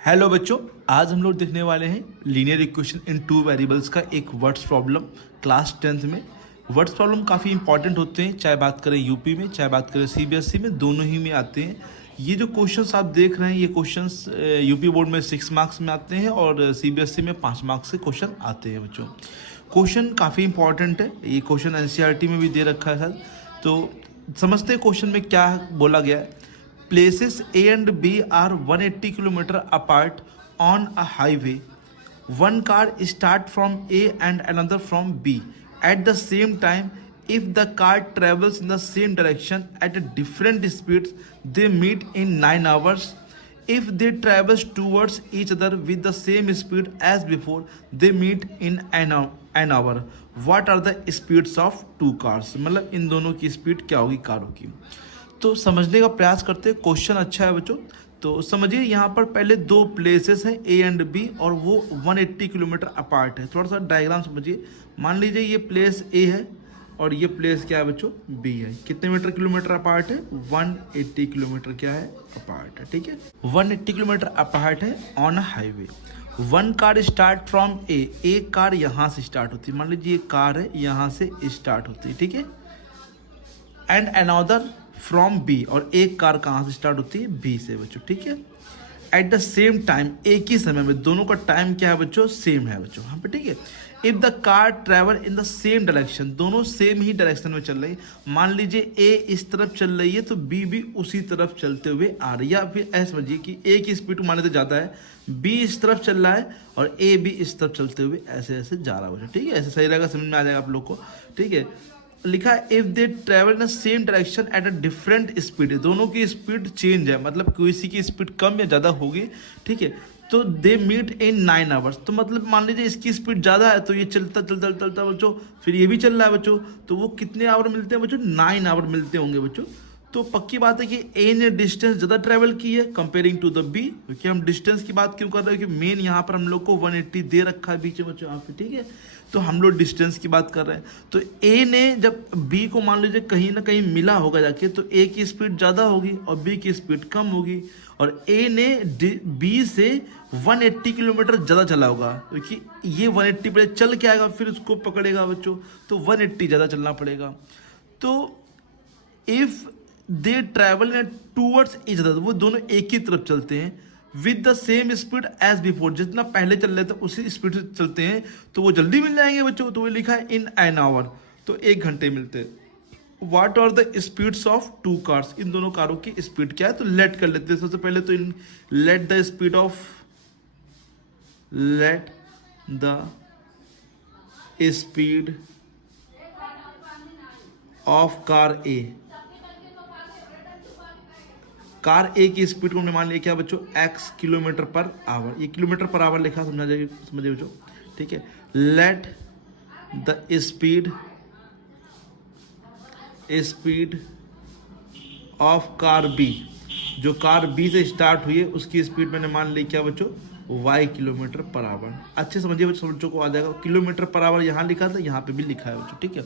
Hello बच्चों, आज हम लोग देखने वाले हैं linear equation in two variables का एक वर्ड्स प्रॉब्लम क्लास 10th में। वर्ड्स प्रॉब्लम काफ़ी इंपॉर्टेंट होते हैं, चाहे बात करें यूपी में चाहे बात करें सीबीएसई में, दोनों ही में आते हैं। ये जो क्वेश्चंस आप देख रहे हैं ये क्वेश्चंस यूपी बोर्ड में 6 मार्क्स में आते हैं और सीबीएसई में 5 मार्क्स के क्वेश्चन आते हैं बच्चों। क्वेश्चन काफ़ी इंपॉर्टेंट है, ये क्वेश्चन एनसीईआरटी में भी दे रखा है सर। तो समझते हैं क्वेश्चन में क्या बोला गया है। Places A and B are 180 km apart on a highway. One car start from A and another from B. At the same time, if the car travels in the same direction at a different speeds, they meet in 9 hours. If they travel towards each other with the same speed as before, they meet in an hour. What are the speeds of two cars? मतलब इन दोनों की speed क्या होगी कारों की। तो समझने का प्रयास करते हैं। क्वेश्चन अच्छा है बच्चों। तो समझिए यहाँ पर पहले दो प्लेसेस हैं ए एंड बी और वो 180 किलोमीटर अपार्ट है। थोड़ा सा डायग्राम समझिए। मान लीजिए ये प्लेस ए है और ये प्लेस क्या है बच्चों, बी है। कितने किलोमीटर अपार्ट है, 180 किलोमीटर क्या है, अपार्ट है। ठीक है, 180 किलोमीटर अपार्ट है on highway. One car start from A, एक कार यहाँ से स्टार्ट होती है। मान लीजिए ये कार है, यहाँ से स्टार्ट होती है। ठीक है, एंड अनदर फ्रॉम बी, और एक कार कहाँ से स्टार्ट होती है, बी से बच्चों। ठीक है, एट द सेम टाइम, एक ही समय में, दोनों का टाइम क्या है बच्चों, सेम है बच्चों यहाँ पे। ठीक है, if the car travel in the same direction, दोनों सेम ही डायरेक्शन में चल रही है। मान लीजिए ए इस तरफ चल रही है तो बी भी उसी तरफ चलते हुए आ रही है। या फिर ऐसे समझिए कि ए की स्पीड मान लेते जाता है, बी इस तरफ चल रहा है और ए भी इस तरफ चलते हुए ऐसे ऐसे जा रहा है बच्चों। ठीक है, ऐसे सही रहेगा, समझ में आ जाएगा आप लोग को। ठीक है, लिखा है if they travel in same direction at a different speed, दोनों की स्पीड चेंज है, मतलब किसी की स्पीड कम या ज़्यादा होगी। ठीक है, तो दे मीट इन 9 आवर्स। तो मतलब मान लीजिए इसकी स्पीड ज़्यादा है तो ये चलता चलता चलता बच्चों, फिर ये भी चल रहा है बच्चों, तो वो कितने आवर मिलते हैं बच्चों, 9 आवर मिलते होंगे बच्चों। तो पक्की बात है कि ए ने डिस्टेंस ज़्यादा ट्रैवल की है कंपेयरिंग टू द बी, क्योंकि हम डिस्टेंस की बात क्यों कर रहे हैं, क्योंकि मेन यहाँ पर हम लोग को 180 दे रखा है बीच में बच्चों यहाँ पे। ठीक है, तो हम लोग डिस्टेंस की बात कर रहे हैं। तो ए ने जब बी को मान लीजिए कहीं ना कहीं मिला होगा जाके, तो ए की स्पीड ज़्यादा होगी और बी की स्पीड कम होगी। और ए ने बी से 180 किलोमीटर ज़्यादा चला होगा, क्योंकि ये 180 पहले चल के आएगा फिर उसको पकड़ेगा बच्चों, तो 180 ज़्यादा चलना पड़ेगा। तो if they travel towards each other, वो दोनों एक ही तरफ चलते हैं, with the same speed as before, जितना पहले चल रहे थे उसी स्पीड से चलते हैं, तो वो जल्दी मिल जाएंगे बच्चों। तो वो लिखा है इन एन आवर, तो 1 घंटे मिलते हैं। What are the speeds of two cars, इन दोनों कारों की स्पीड क्या है, तो लेट कर लेते हैं सबसे पहले। तो इन let the speed of car A, car A की स्पीड को हमने मान लिया क्या बच्चों, x किलोमीटर पर आवर। ये किलोमीटर पर आवर लिखा, समझिए बच्चों। ठीक है, let the speed of car B, जो कार बी से स्टार्ट हुई है उसकी स्पीड मैंने मान ली क्या बच्चों, y किलोमीटर पर आवर। अच्छे समझिए बच्चों को आ जाएगा। किलोमीटर पर आवर यहाँ लिखा था, यहाँ पे भी लिखा है बच्चों। ठीक है,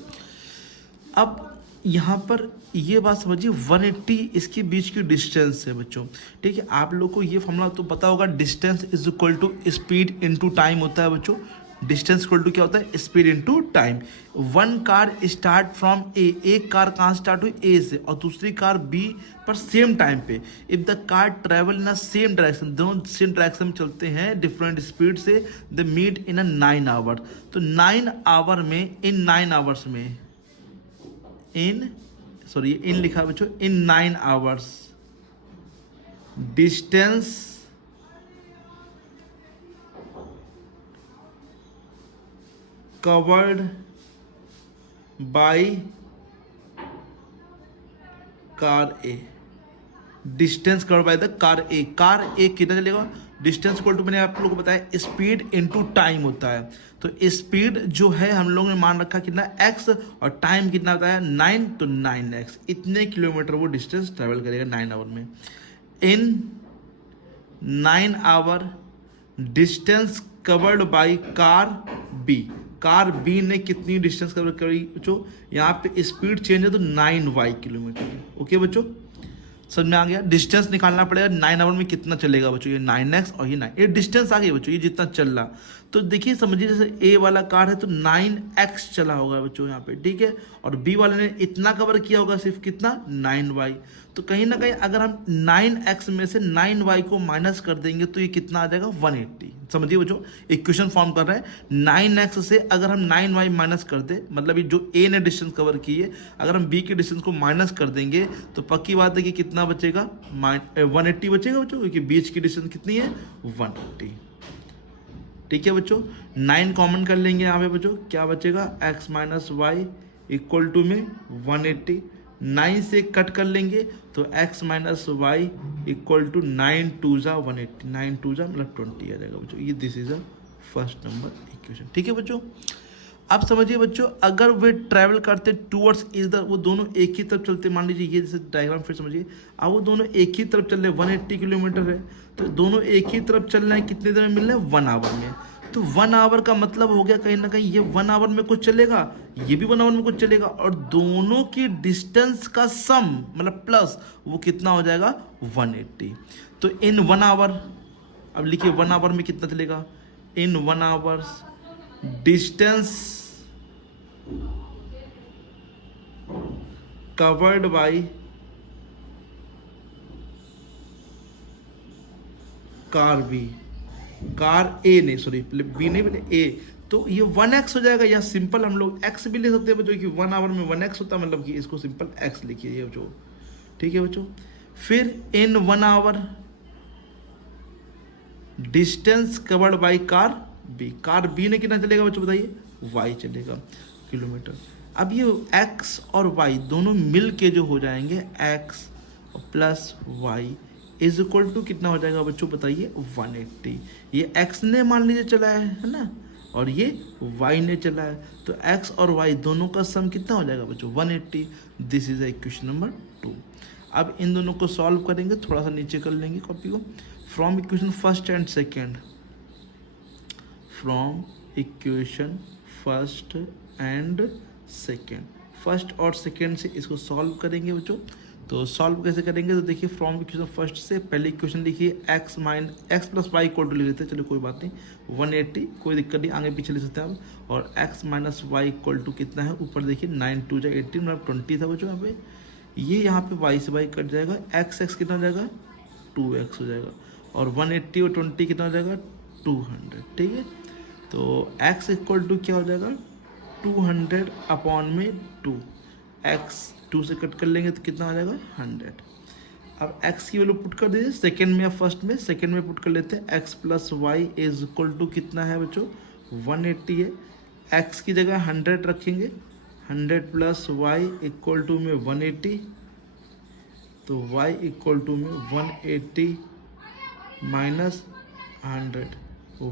अब यहाँ पर ये बात समझिए, 180 इसके बीच की डिस्टेंस है बच्चों। ठीक है, आप लोग को ये फॉर्मूला तो पता होगा, distance is equal to speed into time होता है बच्चों। डिस्टेंस इक्वल टू क्या होता है, speed into time. One car start from A, एक कार कहाँ स्टार्ट हुई, ए से, और दूसरी कार बी पर सेम टाइम पे। If the car travel in a same direction, दोनों सेम डायरेक्शन में चलते हैं डिफरेंट स्पीड से, the meet in a 9 hour. तो 9 आवर में, इन 9 आवर्स में, इन लिखा बच्चों, in 9 hours distance covered by car A, distance covered by the car A. Car A कितना चलेगा, डिस्टेंस इक्वल टू मैंने आप लोगों को बताया स्पीड इनटू टाइम होता है। तो स्पीड जो है हम लोगों ने मान रखा कितना x, और टाइम कितना होता है 9, तो 9x, इतने किलोमीटर वो डिस्टेंस ट्रेवल करेगा 9 आवर में। In 9 hour distance covered by car B, car B ने कितनी डिस्टेंस कवर करी बच्चों, यहाँ पे स्पीड चेंज है तो 9y किलोमीटर। ओके बच्चों, समझ में आ गया। डिस्टेंस निकालना पड़ेगा 9 आवर में कितना चलेगा बच्चों, ये 9x और ये 9, ये डिस्टेंस आ गई बच्चों, ये जितना चल रहा। तो देखिए समझिए जैसे ए वाला कार है तो 9x चला होगा बच्चों यहाँ पे, ठीक है, और बी वाले ने इतना कवर किया होगा सिर्फ कितना 9y। तो कहीं ना कहीं अगर हम 9x में से 9y को माइनस कर देंगे तो ये कितना आ जाएगा 180। समझिए बच्चों इक्वेशन फॉर्म कर रहे हैं, 9x से अगर हम 9y माइनस कर दे, मतलब ये जो a ने डिस्टेंस कवर की है अगर हम b के डिस्टेंस को माइनस कर देंगे तो पक्की बात है कि कितना बचेगा 180 बचेगा बच्चों, क्योंकि बीच की डिस्टेंस कितनी है 180। ठीक है बच्चों, 9 कॉमन कर लेंगे यहाँ पे बच्चों, क्या बचेगा x minus y equal to में 180। 9 से कट कर लेंगे तो x minus y equal to 9 टू जा 180, 9 टू जा मतलब 20 आ जाएगा बच्चों। ये this is a first number equation. ठीक है बच्चों, अब समझिए बच्चों अगर वे ट्रैवल करते टूवर्ड्स इधर, वो दोनों एक ही तरफ चलते, मान लीजिए ये जैसे डायग्राम फिर समझिए, अब वो दोनों एक ही तरफ चल रहे, 180 किलोमीटर है, तो दोनों एक ही तरफ चल रहे हैं, कितने देर में मिल रहे हैं 1 आवर में। तो 1 आवर का मतलब हो गया कहीं ना कहीं ये 1 आवर में कुछ चलेगा, ये भी 1 आवर में कुछ चलेगा, और दोनों की डिस्टेंस का सम मतलब प्लस वो कितना हो जाएगा 180। तो इन 1 आवर, अब लिखिए 1 आवर में कितना चलेगा, in 1 hours distance covered by car B, car A नहीं सॉरी बी नहीं पहले ए, तो ये 1x हो जाएगा, या सिंपल हम लोग x भी ले सकते हैं बच्चों कि 1 आवर में 1x होता है, मतलब कि इसको सिंपल x लिखिए ये बच्चों। ठीक है बच्चों, फिर in 1 hour distance covered by car B, car B ने कितना चलेगा बच्चों बताइए, y चलेगा किलोमीटर। अब ये x और y दोनों मिल के जो हो जाएंगे x plus y is equal to कितना हो जाएगा बच्चों बताइए 180। ये x ने मान लीजिए चला है ना, और ये y ने चला है, तो x और y दोनों का सम कितना हो जाएगा बच्चों 180। This is equation number 2। अब इन दोनों को सॉल्व करेंगे, थोड़ा सा नीचे कर लेंगे कॉपी को, from equation first and second, from equation first and second, first और सेकेंड से इसको सॉल्व करेंगे बच्चों। तो सॉल्व कैसे करेंगे, तो देखिए फ्रॉम इक्वेशन फर्स्ट से पहले इक्वेशन लिखिए x plus y equal to लिख लेते हैं, चलो कोई बात नहीं 180, कोई दिक्कत नहीं, आगे पीछे लिख सकते हैं आप। और x minus y equal to कितना है, ऊपर देखिए 9 टू जा 18 मतलब 20 था बच्चों यहाँ पे, ये यहाँ पे y से y कट जाएगा, x कितना हो जाएगा 2x हो जाएगा, और 180 और 20 कितना हो जाएगा 200। ठीक है, तो x इक्वल टू क्या हो जाएगा 200 अपॉन में 2, x 2 से कट कर लेंगे तो कितना आ जाएगा 100। अब x की वैल्यू पुट कर दीजिए सेकंड में या फर्स्ट में, सेकंड में पुट कर लेते हैं, x plus y is equal to कितना है बच्चों 180 है, x की जगह 100 रखेंगे, 100 प्लस वाई इक्वल टू में 180, तो y इक्वल टू में 180 minus 100,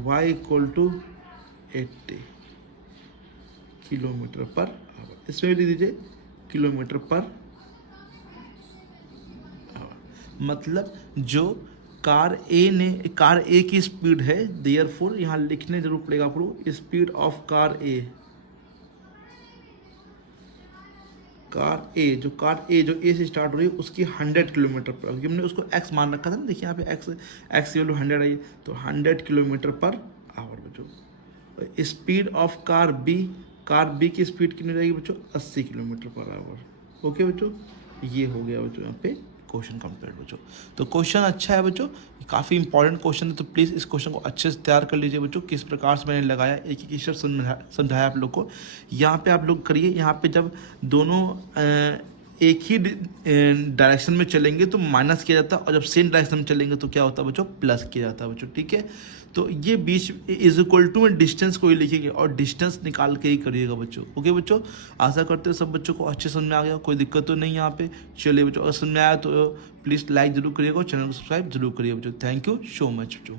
y equal to 80 kilometre per hour, इसमें लिख दीजिए किलोमीटर पर आवर। मतलब जो कार ए की स्पीड है, देयरफॉर यहाँ लिखने जरूर पड़ेगा आपको, स्पीड ऑफ कार ए, जो कार ए जो ए से स्टार्ट हो रही है उसकी 100 किलोमीटर पर, क्योंकि हमने उसको x मान रखा था ना, देखिए यहाँ पे x की वैल्यू 100 आई, तो 100 किलोमीटर पर आवर बच्चों। स्पीड ऑफ कार बी की स्पीड कितनी रहेगी बच्चों 80 किलोमीटर पर आवर। ओके बच्चों, ये हो गया बच्चों यहाँ पे क्वेश्चन कंप्लीट बच्चों। तो क्वेश्चन अच्छा है बच्चों, काफ़ी इंपॉर्टेंट क्वेश्चन है, तो प्लीज़ इस क्वेश्चन को अच्छे से तैयार कर लीजिए बच्चों। किस प्रकार से मैंने लगाया, एक एक स्टेप समझाया आप लोग को। यहाँ पे आप लोग करिए, यहाँ पे जब दोनों एक ही डायरेक्शन में चलेंगे तो माइनस किया जाता है, और जब सेम डायरेक्शन में चलेंगे तो क्या होता है बच्चों प्लस किया जाता है बच्चों। ठीक है, तो ये बीच इज इक्वल टू में डिस्टेंस को ही लिखेंगे और डिस्टेंस निकाल के ही करिएगा बच्चों। ओके बच्चों, आशा करते हैं सब बच्चों को अच्छे समझ में आ गया, कोई दिक्कत तो नहीं यहाँ पे। चलिए बच्चों, अगर समझ में आया तो प्लीज़ लाइक जरूर करिएगा और चैनल को सब्सक्राइब जरूर करिए बच्चों। थैंक यू सो मच बच्चों।